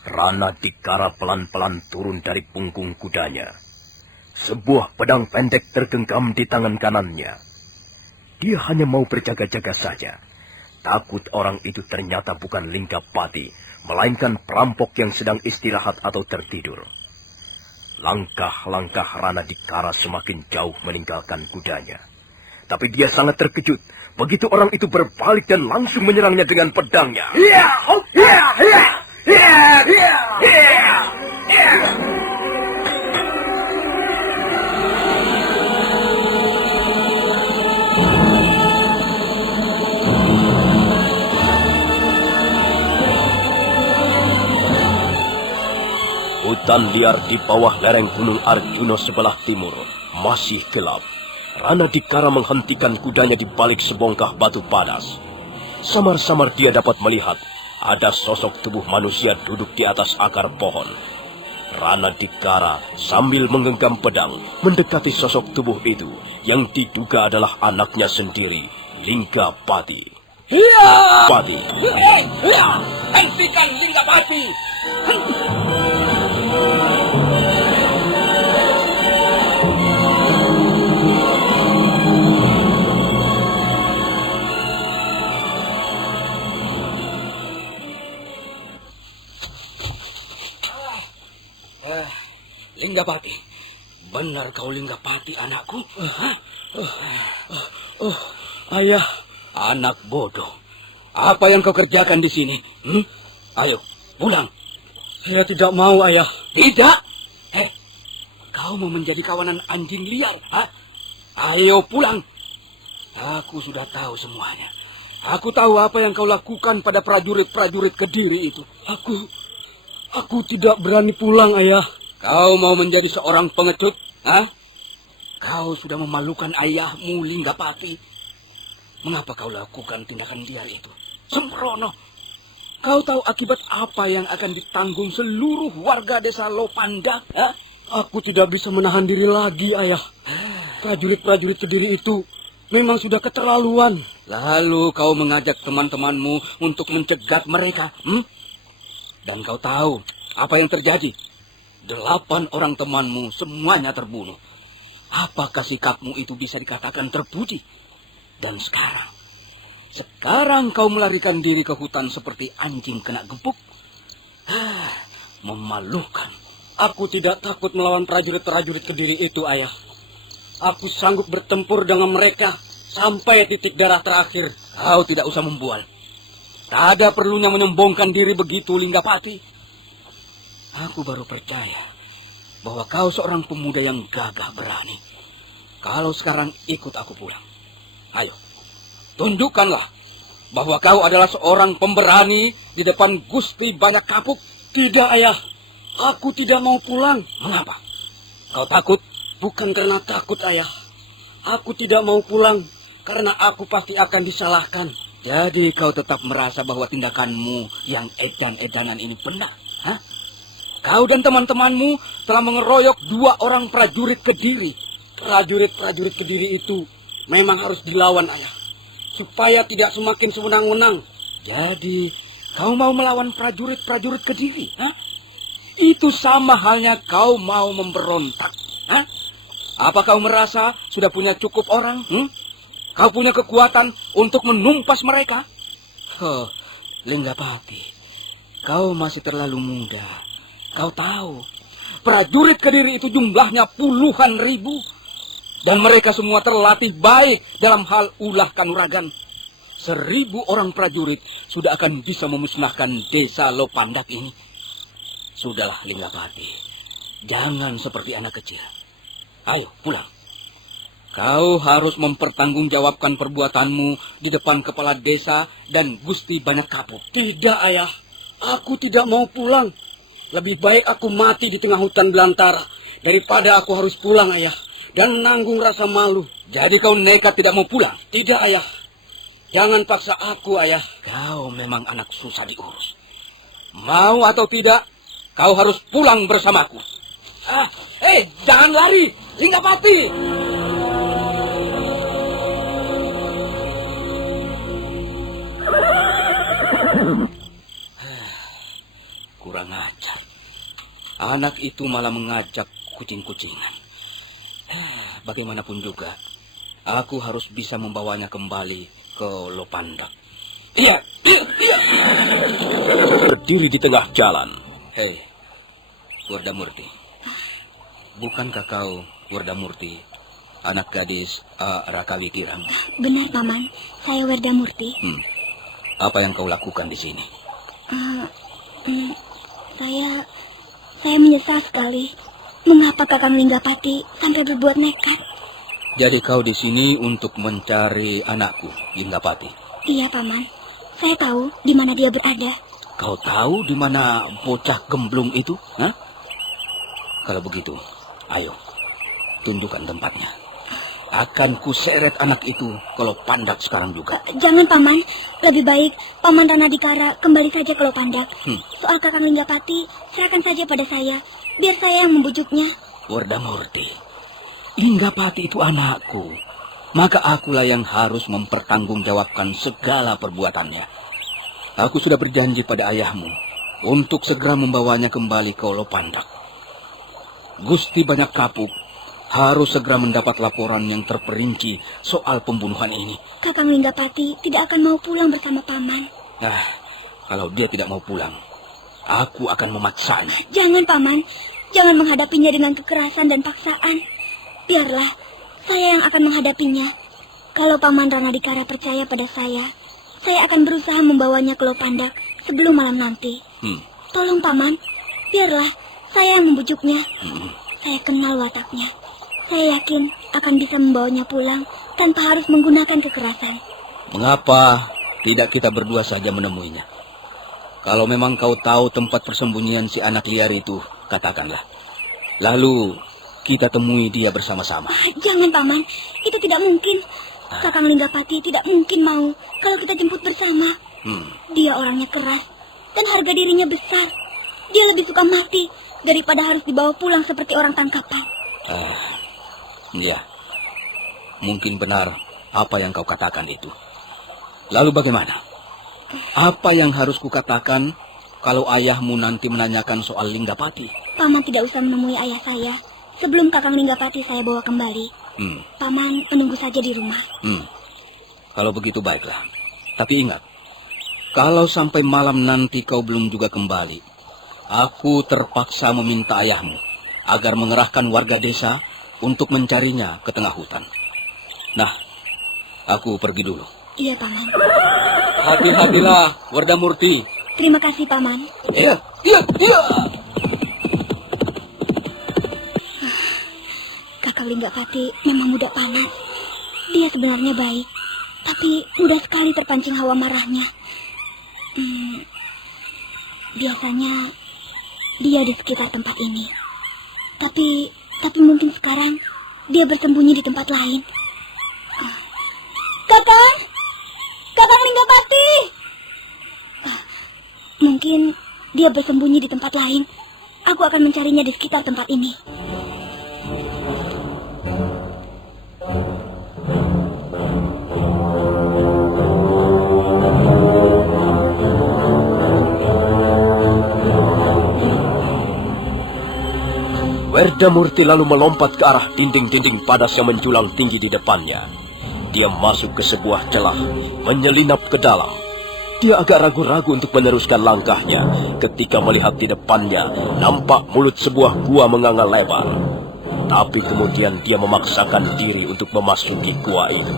Rana Dikara pelan-pelan turun dari punggung kudanya. Sebuah pedang pendek tergenggam di tangan kanannya. Dia hanya mau berjaga-jaga saja. Takut orang itu ternyata bukan Linggapati, melainkan perampok yang sedang istirahat atau tertidur. Langkah-langkah Rana Dikara semakin jauh meninggalkan kudanya. Tapi dia sangat terkejut begitu orang itu berbalik dan langsung menyerangnya dengan pedangnya. Hutan liar di bawah lereng Gunung Arjuna sebelah timur masih gelap. Rana Dikara menghentikan kudanya di balik sebongkah batu padas. Samar-samar dia dapat melihat ada sosok tubuh manusia duduk di atas akar pohon. Rana Dikara sambil menggenggam pedang mendekati sosok tubuh itu yang diduga adalah anaknya sendiri, Linggapati. Pati. Hentikan Linggapati! Linggapati, benar kau Linggapati anakku? Ayah. Anak bodoh, apa yang kau kerjakan di sini? Ayo, pulang. Saya tidak mau, Ayah. Tidak? Kau mau menjadi kawanan anjing liar? Ayo pulang. Aku sudah tahu semuanya. Aku tahu apa yang kau lakukan pada prajurit-prajurit Kediri itu. Aku tidak berani pulang, Ayah. Kau mau menjadi seorang pengecut? Kau sudah memalukan ayahmu, Linggapati. Mengapa kau lakukan tindakan liar itu? Sembrono. Kau tahu akibat apa yang akan ditanggung seluruh warga desa Lopandak? Aku tidak bisa menahan diri lagi, Ayah. Prajurit-prajurit Kediri itu memang sudah keterlaluan. Lalu kau mengajak teman-temanmu untuk mencegat mereka. Dan kau tahu apa yang terjadi? 8 orang temanmu semuanya terbunuh. Apakah sikapmu itu bisa dikatakan terpuji? Dan sekarang kau melarikan diri ke hutan seperti anjing kena gebuk. Memalukan. Aku tidak takut melawan prajurit-prajurit Kediri itu, Ayah. Aku sanggup bertempur dengan mereka sampai titik darah terakhir. Kau tidak usah membual. Tak ada perlunya menyombongkan diri begitu, Linggapati. Aku baru percaya bahwa kau seorang pemuda yang gagah berani. Kalau sekarang ikut aku pulang. Ayo, tunjukkanlah bahwa kau adalah seorang pemberani di depan Gusti Banyak Kapuk. Tidak, Ayah. Aku tidak mau pulang. Mengapa? Kau takut? Bukan karena takut, Ayah. Aku tidak mau pulang karena aku pasti akan disalahkan. Jadi kau tetap merasa bahwa tindakanmu yang edan-edanan ini benar? Kau dan teman-temanmu telah mengeroyok 2 orang prajurit Kediri. Prajurit-prajurit Kediri itu memang harus dilawan, Ayah, supaya tidak semakin sewenang-wenang. Jadi, kau mau melawan prajurit-prajurit Kediri? Itu sama halnya kau mau memberontak. Apa kau merasa sudah punya cukup orang? Kau punya kekuatan untuk menumpas mereka? Linggapati, kau masih terlalu muda. Kau tahu, prajurit Kediri itu jumlahnya puluhan ribu. Dan mereka semua terlatih baik dalam hal ulah kanuragan. 1000 orang prajurit sudah akan bisa memusnahkan desa Lopandak ini. Sudahlah, Linggapati. Jangan seperti anak kecil. Ayo, pulang. Kau harus mempertanggungjawabkan perbuatanmu di depan kepala desa dan Gusti Banyak Kapuk. Tidak, Ayah. Aku tidak mau pulang. Lebih baik aku mati di tengah hutan belantara daripada aku harus pulang, Ayah, dan menanggung rasa malu. Jadi kau nekat tidak mau pulang? Tidak, Ayah. Jangan paksa aku, Ayah. Kau memang anak susah diurus. Mau atau tidak, kau harus pulang bersamaku. Jangan lari, Linggapati! Kurang ajar. Anak itu malah mengajak kucing-kucingan. Bagaimanapun juga, aku harus bisa membawanya kembali ke Lopandak. Iya. Berdiri di tengah jalan. Hei, Wardamurti. Bukankah kau Wardamurti, anak gadis Raka Wikirang? Benar, Paman. Saya Wardamurti. Apa yang kau lakukan di sini? Saya menyesal sekali. Mengapa Kakang Linggapati sampai berbuat nekat? Jadi kau di sini untuk mencari anakku, Linggapati? Iya, Paman. Saya tahu di mana dia berada. Kau tahu di mana bocah gemblung itu? Hah? Kalau begitu, ayo, tunjukkan tempatnya. Akan kuseret anak itu kalau Pandak sekarang juga. Jangan, Paman. Lebih baik Paman Ranadikara kembali saja ke Lopandak. Soal Kakang Linggapati, serahkan saja pada saya. Biar saya yang membujuknya. Wardamurti, Linggapati itu anakku. Maka akulah yang harus mempertanggungjawabkan segala perbuatannya. Aku sudah berjanji pada ayahmu untuk segera membawanya kembali ke Lopandak. Gusti Banyak Kapuk harus segera mendapat laporan yang terperinci soal pembunuhan ini. Kakang Linggapati tidak akan mau pulang bersama Paman. Kalau dia tidak mau pulang, aku akan memaksanya. Jangan, Paman. Jangan menghadapinya dengan kekerasan dan paksaan. Biarlah saya yang akan menghadapinya. Kalau Paman Ranadikara percaya pada saya akan berusaha membawanya ke Lopandak sebelum malam nanti. Tolong, Paman. Biarlah saya yang membujuknya. Saya kenal wataknya. Saya yakin akan bisa membawanya pulang tanpa harus menggunakan kekerasan. Mengapa tidak kita berdua saja menemuinya? Kalau memang kau tahu tempat persembunyian si anak liar itu, katakanlah. Lalu kita temui dia bersama-sama. Jangan, Paman. Itu tidak mungkin. Kakang Linggapati tidak mungkin mau kalau kita jemput bersama. Dia orangnya keras dan harga dirinya besar. Dia lebih suka mati daripada harus dibawa pulang seperti orang tangkapan. Iya, mungkin benar apa yang kau katakan itu. Lalu bagaimana? Apa yang harus kukatakan kalau ayahmu nanti menanyakan soal Linggapati? Paman tidak usah menemui ayah saya. Sebelum Kakang Linggapati saya bawa kembali. Paman menunggu saja di rumah. Kalau begitu baiklah. Tapi ingat, kalau sampai malam nanti kau belum juga kembali, aku terpaksa meminta ayahmu agar mengerahkan warga desa untuk mencarinya ke tengah hutan. Nah, aku pergi dulu. Iya, Paman. Hati-hatilah, Wardamurti. Terima kasih, Paman. Iya. Kakang Linggapati memang muda panas. Dia sebenarnya baik, tapi mudah sekali terpancing hawa marahnya. Biasanya dia di sekitar tempat ini. Tapi mungkin sekarang dia bersembunyi di tempat lain. Kakang Linggapati. Mungkin dia bersembunyi di tempat lain. Aku akan mencarinya di sekitar tempat ini. Wardamurti lalu melompat ke arah dinding-dinding padas yang menjulang tinggi di depannya. Dia masuk ke sebuah celah, menyelinap ke dalam. Dia agak ragu-ragu untuk meneruskan langkahnya ketika melihat di depannya nampak mulut sebuah gua menganga lebar. Tapi kemudian dia memaksakan diri untuk memasuki gua itu.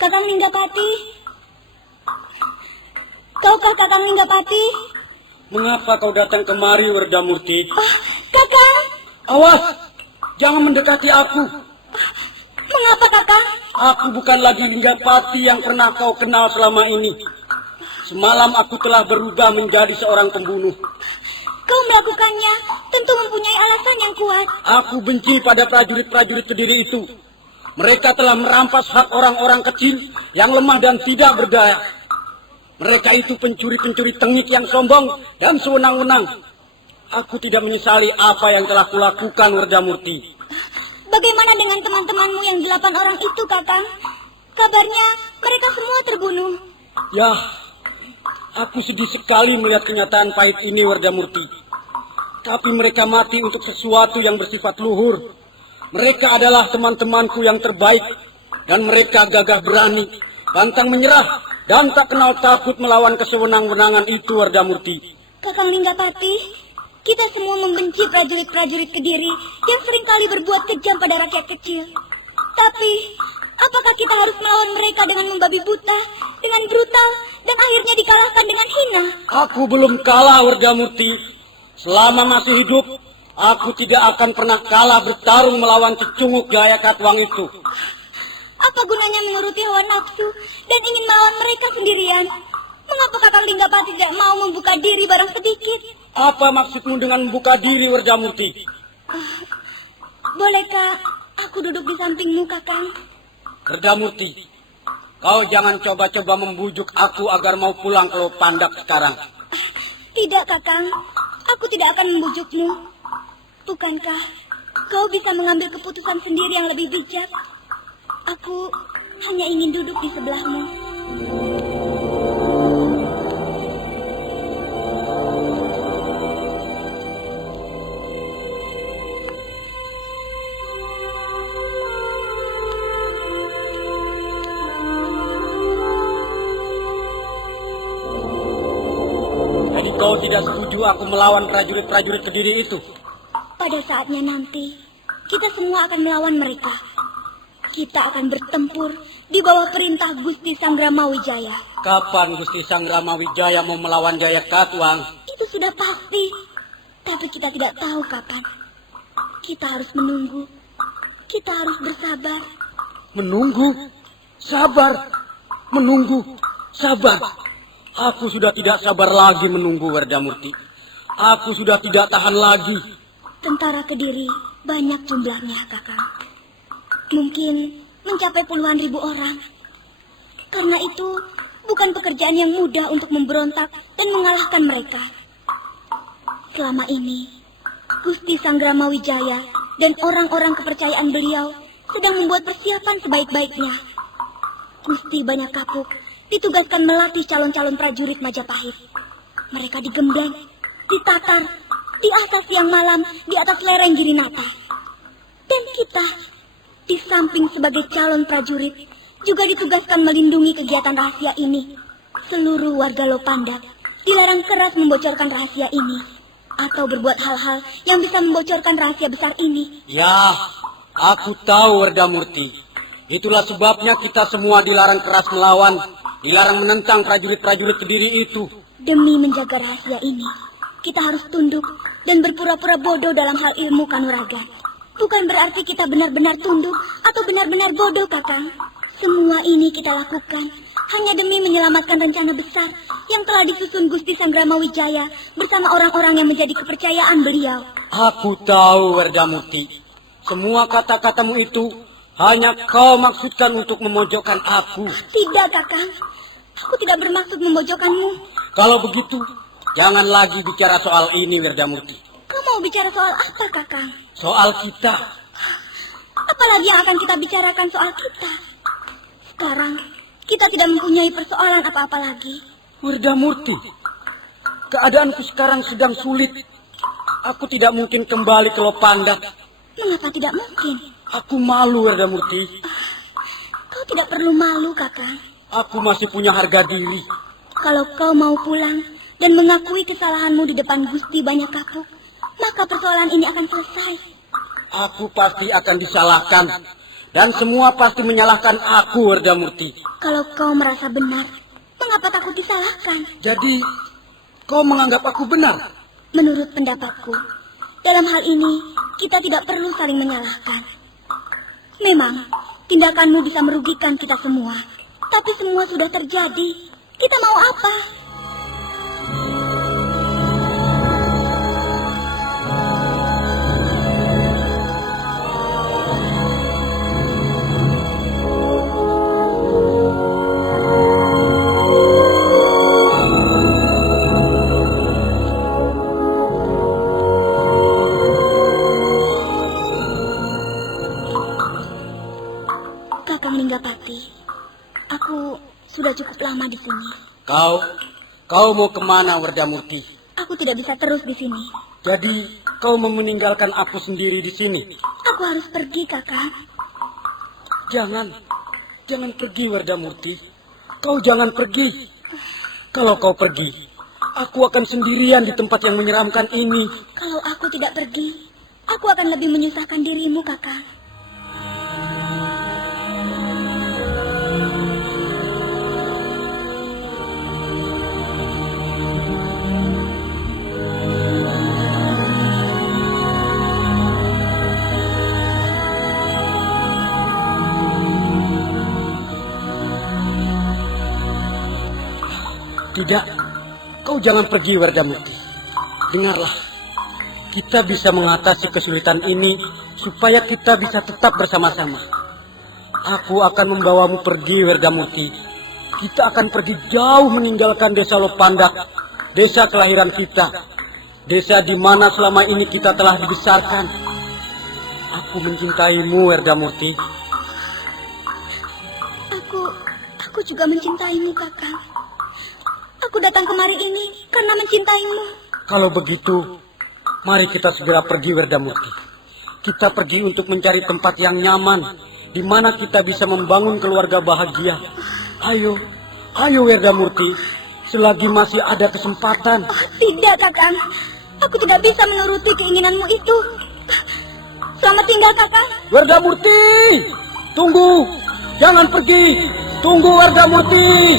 Kakang Linggapati. Kaukah Kakang Linggapati? Mengapa kau datang kemari, Wardamurti? Kakang. Awas, jangan mendekati aku. Mengapa, Kakang? Aku bukan lagi Linggapati yang pernah kau kenal selama ini. Semalam aku telah berubah menjadi seorang pembunuh. Kau melakukannya tentu mempunyai alasan yang kuat. Aku benci pada prajurit-prajurit Kediri itu. Mereka telah merampas hak orang-orang kecil yang lemah dan tidak berdaya. Mereka itu pencuri-pencuri tengik yang sombong dan sewenang-wenang. Aku tidak menyesali apa yang telah kulakukan, Wardamurti. Bagaimana dengan teman-temanmu yang 8 orang itu, Kakang? Kabarnya mereka semua terbunuh. Ya, aku sedih sekali melihat kenyataan pahit ini, Wardamurti. Tapi mereka mati untuk sesuatu yang bersifat luhur. Mereka adalah teman-temanku yang terbaik. Dan mereka gagah berani, pantang menyerah, dan tak kenal takut melawan kesewenang-wenangan itu, Wardamurti. Kakang Linggapati, kita semua membenci prajurit-prajurit Kediri yang seringkali berbuat kejam pada rakyat kecil. Tapi, apakah kita harus melawan mereka dengan membabi buta, dengan brutal, dan akhirnya dikalahkan dengan hina? Aku belum kalah, Wardamurti. Selama masih hidup, aku tidak akan pernah kalah bertarung melawan cecunguk Gaya Katwang itu. Apa gunanya menuruti hawa nafsu dan ingin melawan mereka sendirian? Mengapa Kakang Linggapati tidak mau membuka diri barang sedikit? Apa maksudmu dengan membuka diri, Wardamurti? Bolehkah aku duduk di sampingmu, Kakang? Wardamurti, kau jangan coba-coba membujuk aku agar mau pulang ke Lopandak sekarang. Tidak, Kakang. Aku tidak akan membujukmu. Bukankah kau bisa mengambil keputusan sendiri yang lebih bijak? Aku hanya ingin duduk di sebelahmu. Jadi kau tidak setuju aku melawan prajurit-prajurit Kediri itu? Pada saatnya nanti, kita semua akan melawan mereka. Kita akan bertempur di bawah perintah Gusti Sanggramawijaya. Kapan Gusti Sanggramawijaya mau melawan Gaya Katwang? Itu sudah pasti. Tapi kita tidak tahu kapan. Kita harus menunggu. Kita harus bersabar. Menunggu? Sabar. Menunggu? Sabar. Aku sudah tidak sabar lagi menunggu, Wardamurti. Aku sudah tidak tahan lagi. Tentara Kediri banyak jumlahnya, Kakang. Mungkin mencapai puluhan ribu orang. Karena itu bukan pekerjaan yang mudah untuk memberontak dan mengalahkan mereka. Selama ini, Gusti Sanggramawijaya dan orang-orang kepercayaan beliau sedang membuat persiapan sebaik-baiknya. Gusti Banyak Kapuk ditugaskan melatih calon-calon prajurit Majapahit. Mereka digembleng, ditatar, diasah siang malam di atas lereng Girinata. Dan kita, di samping sebagai calon prajurit, juga ditugaskan melindungi kegiatan rahasia ini. Seluruh warga Lopandak dilarang keras membocorkan rahasia ini, atau berbuat hal-hal yang bisa membocorkan rahasia besar ini. Ya, aku tahu, Wardamurti. Itulah sebabnya kita semua dilarang keras melawan, dilarang menentang prajurit-prajurit Kediri itu. Demi menjaga rahasia ini, kita harus tunduk dan berpura-pura bodoh dalam hal ilmu kanuragan. Bukan berarti kita benar-benar tunduk atau benar-benar bodoh, Kakang. Semua ini kita lakukan hanya demi menyelamatkan rencana besar yang telah disusun Gusti Sanggramawijaya bersama orang-orang yang menjadi kepercayaan beliau. Aku tahu, Wardamurti. Semua kata-katamu itu hanya kau maksudkan untuk memojokkan aku. Tidak, Kakang. Aku tidak bermaksud memojokkanmu. Kalau begitu, jangan lagi bicara soal ini, Wardamurti. Kau mau bicara soal apa, Kakang? Soal kita. Apalagi yang akan kita bicarakan soal kita? Sekarang, kita tidak mempunyai persoalan apa-apa lagi. Wardamurti, keadaanku sekarang sedang sulit. Aku tidak mungkin kembali ke Lopandak. Mengapa tidak mungkin? Aku malu, Wardamurti. Kau tidak perlu malu, Kakang. Aku masih punya harga diri. Kalau kau mau pulang dan mengakui kesalahanmu di depan Gusti Banyak Kapuk, maka persoalan ini akan selesai. Aku pasti akan disalahkan. Dan semua pasti menyalahkan aku, Wardamurti. Kalau kau merasa benar, mengapa takut disalahkan? Jadi, kau menganggap aku benar? Menurut pendapatku, dalam hal ini kita tidak perlu saling menyalahkan. Memang, tindakanmu bisa merugikan kita semua. Tapi semua sudah terjadi. Kita mau apa? Werdamurti. Aku sudah cukup lama di sini. Kau mau kemana, Werdamurti? Aku tidak bisa terus di sini. Jadi kau mau meninggalkan aku sendiri di sini? Aku harus pergi, Kakang. Jangan pergi, Werdamurti. Kau jangan pergi. Kalau kau pergi, aku akan sendirian di tempat yang menyeramkan ini. Kalau aku tidak pergi, aku akan lebih menyusahkan dirimu, Kakang. Tidak, kau jangan pergi, Werdamurti. Dengarlah, kita bisa mengatasi kesulitan ini supaya kita bisa tetap bersama-sama. Aku akan membawamu pergi, Werdamurti. Kita akan pergi jauh meninggalkan desa Lopandak, desa kelahiran kita, desa di mana selama ini kita telah dibesarkan. Aku mencintaimu, Werdamurti. Aku juga mencintaimu, Kakang. Aku datang kemari ini karena mencintaimu. Kalau begitu, mari kita segera pergi, Werdamurti. Kita pergi untuk mencari tempat yang nyaman, di mana kita bisa membangun keluarga bahagia. Ayo, Werdamurti, selagi masih ada kesempatan. Oh, tidak, Kakang. Aku tidak bisa menuruti keinginanmu itu. Selamat tinggal, Kakang. Werdamurti, tunggu, jangan pergi. Tunggu, Werdamurti.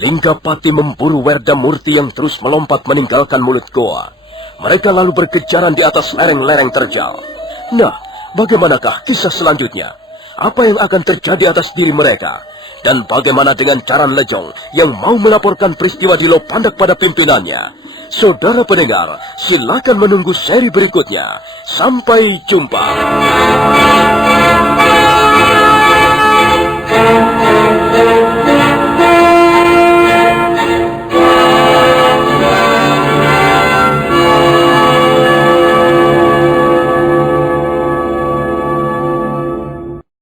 Linggapati memburu Werdamurti yang terus melompat meninggalkan mulut goa. Mereka lalu berkejaran di atas lereng-lereng terjal. Nah, bagaimanakah kisah selanjutnya? Apa yang akan terjadi atas diri mereka? Dan bagaimana dengan Caran Lejong yang mau melaporkan peristiwa di Lopandak pada pimpinannya? Saudara pendengar, silakan menunggu seri berikutnya. Sampai jumpa.